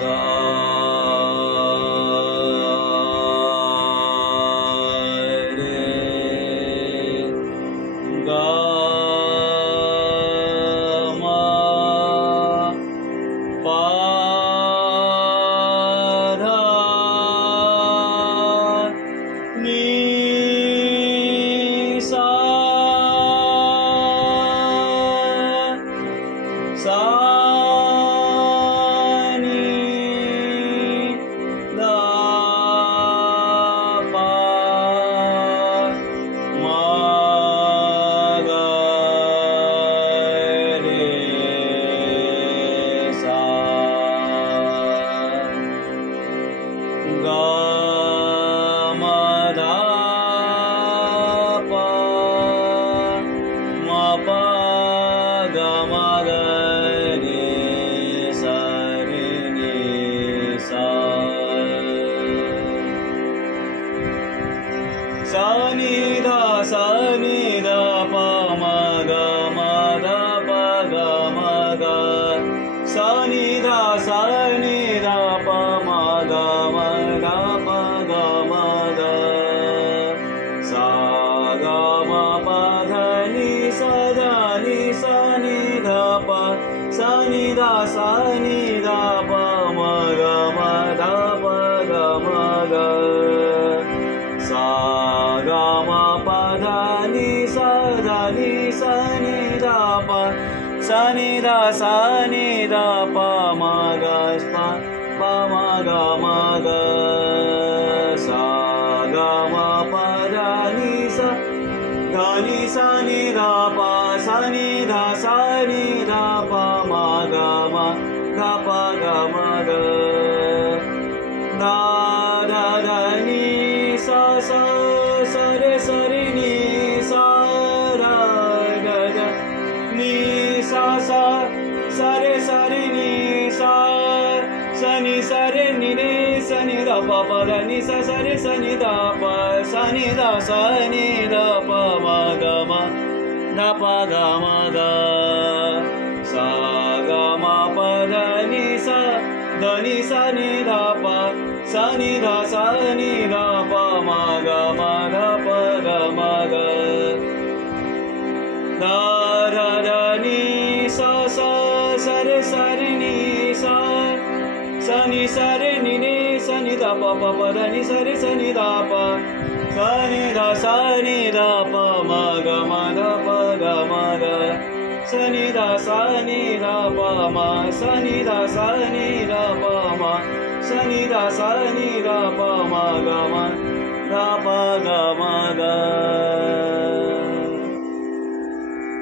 sa re ga ma pa dha ni sa sa sa ni dha pa ma ga ma dha pa ga ma ga sa ni dha pa ma ga ma dha pa ga ma ga sa ga ma pa dha ni sa ni dha pa sa ni dha pa ma ga ma dha pa ga ma ga sa ga ma pa dha ni sa ni dha pa sa ni dha pa ma ga ma ga ma ga sa ga ma pa dha ni sa ni dha pa sa ni dha pa ma ga ma dha pa ga ma ga da da da ni sa re ni sa ra ga ga ni sa re ni sa ni re ni da pa pa da ni sa re ni da pa sa ni da pa ma ga ma da pa ga ma ga sa ga ma pa da ni sa ni da pa sa ni da pa ma ga ma da pa ga ma ga da da da ni sa re ni sa ni re ni da pa pa pa da ni re ni da pa sa ni da pa ma ga ma da pa ga ma ga sa ni da pa ma sa ni da pa ma sa ni da pa ma ga ma da pa ga ma ga